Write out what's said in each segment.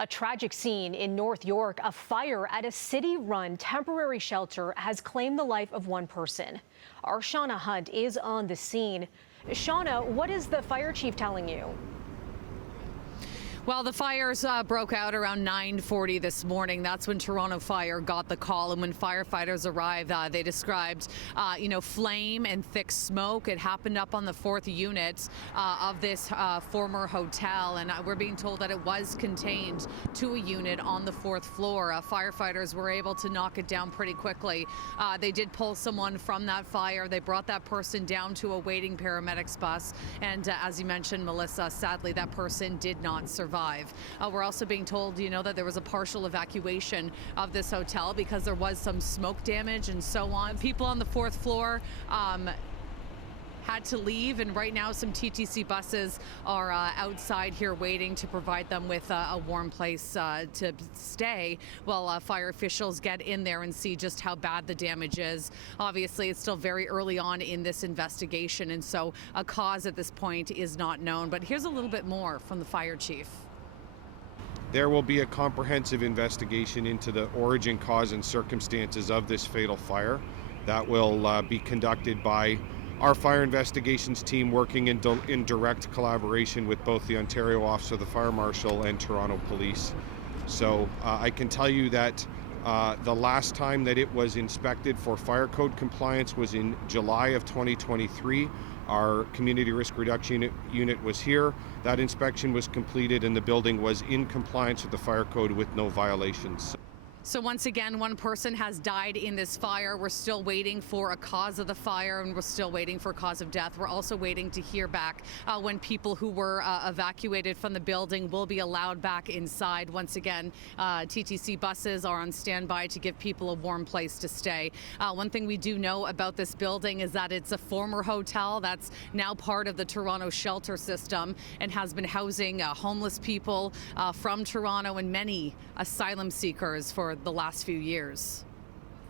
A tragic scene in North York. A fire at a city-run temporary shelter has claimed the life of one person. Our Shauna Hunt is on the scene. Shauna, what is the fire chief telling you? Well, the fires broke out around 9:40 this morning. That's when Toronto Fire got the call. And when firefighters arrived, they described, flame and thick smoke. It happened up on the 4th unit of this former hotel. And we're being told that it was contained to a unit on the 4th floor. Firefighters were able to knock it down pretty quickly. They did pull someone from that fire. They brought that person down to a waiting paramedics bus. And as you mentioned, Melissa, sadly, that person did not survive. We're also being told, that there was a partial evacuation of this hotel because there was some smoke damage and so on. People on the 4th floor had to leave, and right now some TTC buses are outside here waiting to provide them with a warm place to stay while fire officials get in there and see just how bad the damage is. Obviously, it's still very early on in this investigation, and so a cause at this point is not known. But here's a little bit more from the fire chief. There will be a comprehensive investigation into the origin, cause, and circumstances of this fatal fire. That will be conducted by our fire investigations team, working in direct collaboration with both the Ontario Office of the Fire Marshal and Toronto Police. So I can tell you that the last time that it was inspected for fire code compliance was in July of 2023. Our community risk reduction unit was here. That inspection was completed and the building was in compliance with the fire code with no violations. So once again, one person has died in this fire. We're still waiting for a cause of the fire, and we're still waiting for a cause of death. We're also waiting to hear back when people who were evacuated from the building will be allowed back inside. Once again, TTC buses are on standby to give people a warm place to stay. One thing we do know about this building is that it's a former hotel that's now part of the Toronto shelter system and has been housing homeless people from Toronto and many asylum seekers for the last few years.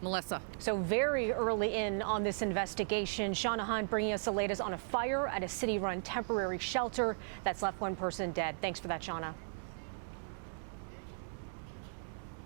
Melissa. So very early in on this investigation. Shauna Hunt bringing us the latest on a fire at a city-run temporary shelter that's left one person dead. Thanks for that, Shauna.